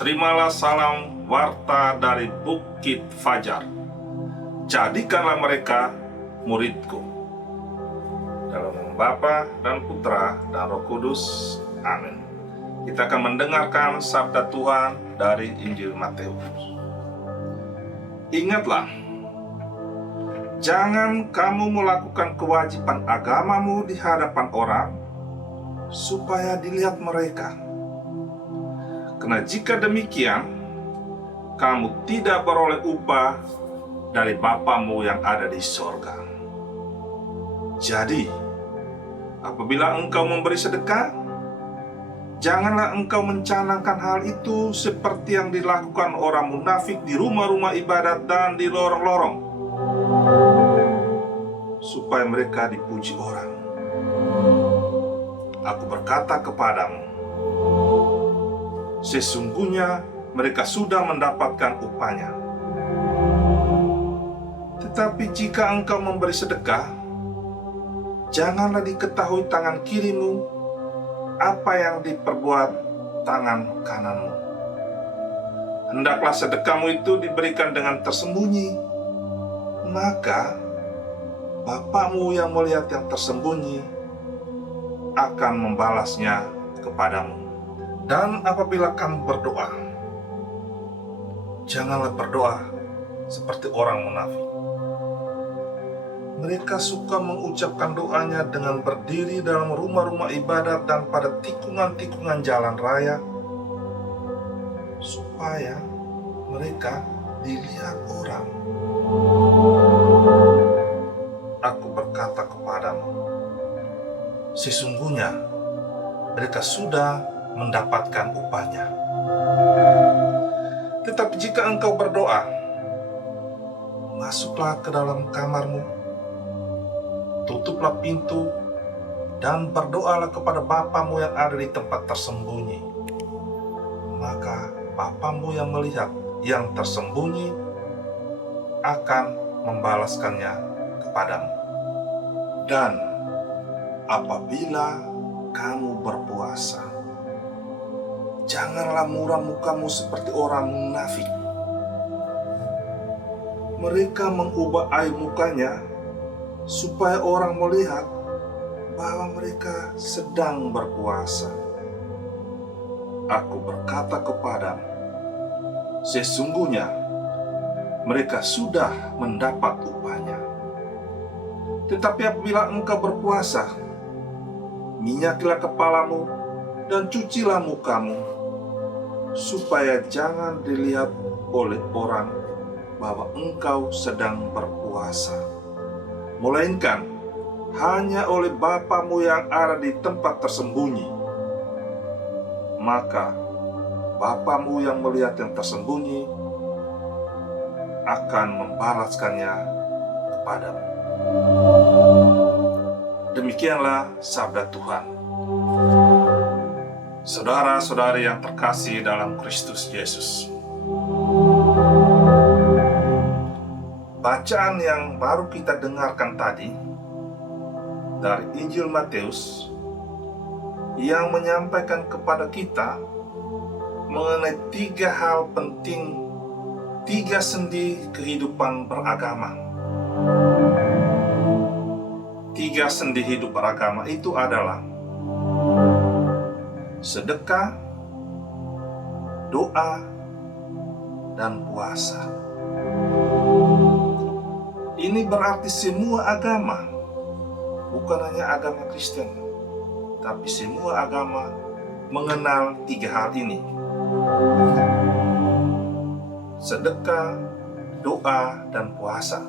terimalah salam warta dari Bukit Fajar. Jadikanlah mereka muridku. Dalam nama Bapa dan Putra dan Roh Kudus. Amin. Kita akan mendengarkan sabda Tuhan dari Injil Matius. Ingatlah, jangan kamu melakukan kewajiban agamamu di hadapan orang, supaya dilihat mereka. Karena jika demikian, kamu tidak beroleh upah dari Bapamu yang ada di sorga. Jadi, apabila engkau memberi sedekah, janganlah engkau mencanangkan hal itu seperti yang dilakukan orang munafik di rumah-rumah ibadat dan di lorong-lorong, supaya mereka dipuji orang. Aku berkata kepadamu, sesungguhnya mereka sudah mendapatkan upahnya. Tetapi jika engkau memberi sedekah, janganlah diketahui tangan kirimu apa yang diperbuat tangan kananmu. Hendaklah sedekahmu itu diberikan dengan tersembunyi, maka Bapamu yang melihat yang tersembunyi akan membalasnya kepadamu. Dan apabila kamu berdoa, janganlah berdoa seperti orang munafik. Mereka suka mengucapkan doanya dengan berdiri dalam rumah-rumah ibadat dan pada tikungan-tikungan jalan raya, supaya mereka dilihat orang. Aku berkata kepadamu, sesungguhnya mereka sudah mendapatkan upahnya. Tetapi jika engkau berdoa, masuklah ke dalam kamarmu, tutuplah pintu, dan berdoalah kepada Bapamu yang ada di tempat tersembunyi. Maka Bapamu yang melihat yang tersembunyi akan membalaskannya kepadamu. Dan apabila kamu berpuasa, janganlah muram mukamu seperti orang munafik. Mereka mengubah air mukanya supaya orang melihat bahwa mereka sedang berpuasa. Aku berkata kepadamu, sesungguhnya mereka sudah mendapat upahnya. Tetapi apabila engkau berpuasa, minyakilah kepalamu dan cucilah mukamu, supaya jangan dilihat oleh orang bahwa engkau sedang berpuasa, melainkan hanya oleh Bapamu yang ada di tempat tersembunyi. Maka Bapamu yang melihat yang tersembunyi akan membalaskannya kepadamu. Demikianlah sabda Tuhan. Saudara-saudari yang terkasih dalam Kristus Yesus, bacaan yang baru kita dengarkan tadi dari Injil Matius yang menyampaikan kepada kita mengenai 3 hal penting, 3 sendi kehidupan beragama. 3 sendi hidup beragama itu adalah sedekah, doa, dan puasa. Ini berarti semua agama, bukan hanya agama Kristen, tapi semua agama mengenal 3 hal ini: sedekah, doa, dan puasa.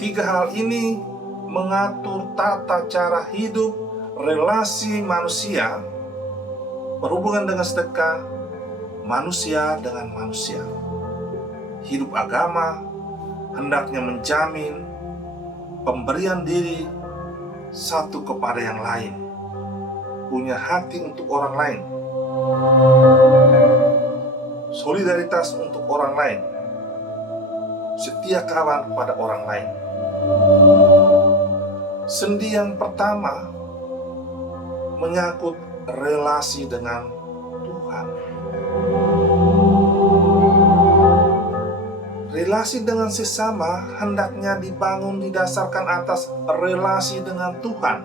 3 hal ini mengatur tata cara hidup relasi manusia berhubungan dengan sedekah, manusia dengan manusia. Hidup agama hendaknya menjamin pemberian diri satu kepada yang lain, punya hati untuk orang lain, solidaritas untuk orang lain, setia kawan kepada orang lain. Sendi yang pertama menyangkut relasi dengan Tuhan. relasi dengan sesama hendaknya dibangun didasarkan atas relasi dengan Tuhan.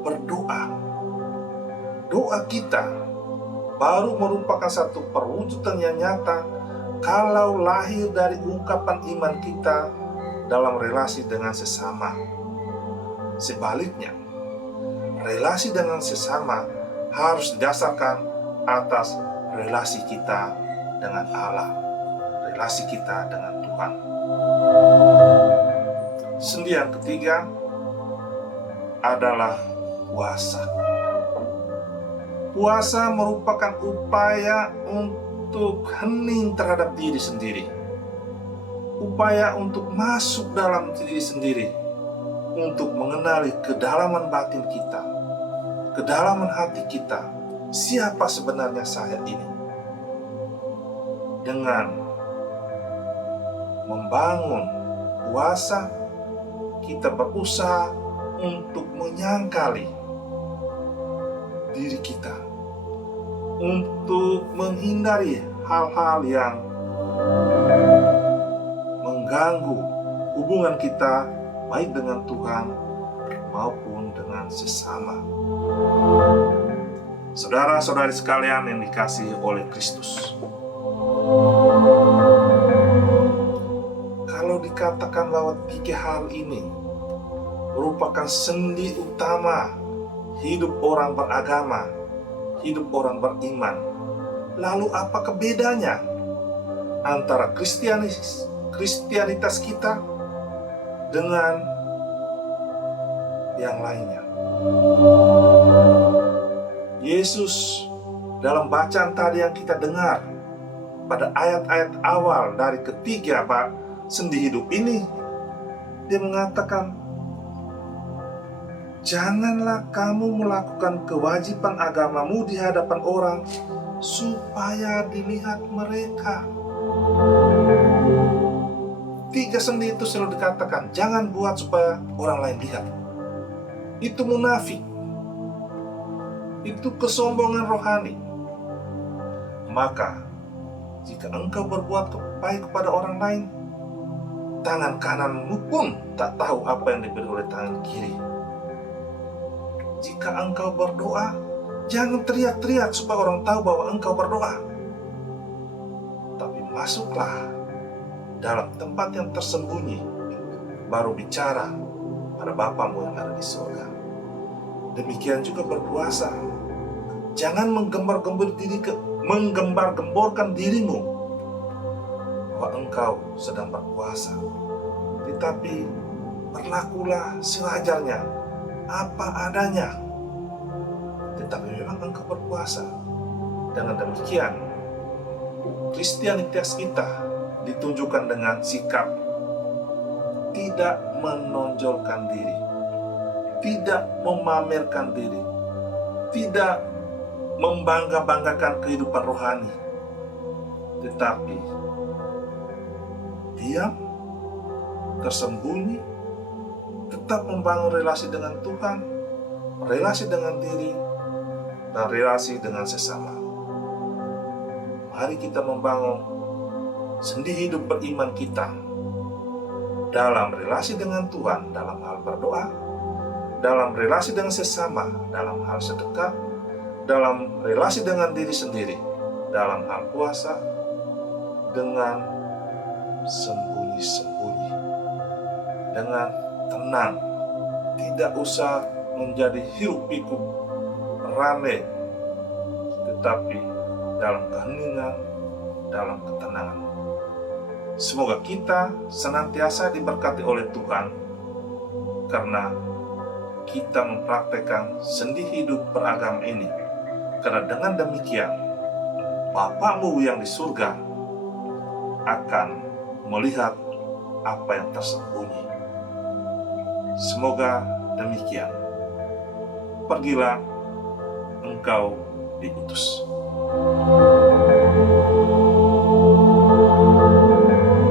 Berdoa. Doa kita baru merupakan satu perwujudan yang nyata kalau lahir dari ungkapan iman kita dalam relasi dengan sesama. Sebaliknya, relasi dengan sesama harus didasarkan atas relasi kita dengan Allah, relasi kita dengan Tuhan. Sendi yang ketiga adalah puasa. Puasa merupakan upaya untuk hening terhadap diri sendiri, upaya untuk masuk dalam diri sendiri, untuk mengenali kedalaman batin kita, kedalaman hati kita, siapa sebenarnya saya ini. Dengan membangun puasa, kita berusaha untuk menyangkali diri kita, untuk menghindari hal-hal yang mengganggu hubungan kita baik dengan Tuhan maupun dengan sesama. Saudara-saudari sekalian yang dikasihi oleh Kristus, kalau dikatakan bahwa 3 hal ini merupakan sendi utama hidup orang beragama, hidup orang beriman, lalu apa bedanya antara Kristianitas kita dengan yang lainnya? Yesus dalam bacaan tadi yang kita dengar pada ayat-ayat awal dari ketiga sendi hidup ini, dia mengatakan, janganlah kamu melakukan kewajiban agamamu di hadapan orang supaya dilihat mereka. 3 sendi itu selalu dikatakan, jangan buat supaya orang lain lihat. Itu munafik. Itu kesombongan rohani. Maka, jika engkau berbuat baik kepada orang lain, tangan kananmu pun tak tahu apa yang diberi oleh tangan kiri. Jika engkau berdoa, jangan teriak-teriak supaya orang tahu bahwa engkau berdoa. Tapi masuklah dalam tempat yang tersembunyi, baru bicara pada Bapamu yang ada di surga. Demikian juga berpuasa. Jangan menggembar-gemborkan dirimu bahwa engkau sedang berpuasa, tetapi berlakulah sewajarnya, apa adanya. Tetapi memang engkau berpuasa. Dengan demikian, Kristianitas kita ditunjukkan dengan sikap tidak menonjolkan diri, tidak memamerkan diri, tidak membangga-banggakan kehidupan rohani, tetapi diam, tersembunyi, tetap membangun relasi dengan Tuhan, relasi dengan diri, dan relasi dengan sesama. Mari kita membangun sendi hidup beriman kita dalam relasi dengan Tuhan, dalam hal berdoa, dalam relasi dengan sesama, dalam hal sedekah, dalam relasi dengan diri sendiri, dalam hal puasa, dengan sembunyi-sembunyi, dengan tenang, tidak usah menjadi hiruk-pikuk rame, tetapi dalam keheningan, dalam ketenangan. Semoga kita senantiasa diberkati oleh Tuhan, karena kita mempraktekkan sendi hidup beragama ini. Karena dengan demikian, Bapamu yang di surga akan melihat apa yang tersembunyi. Semoga demikian. Pergilah, engkau diutus.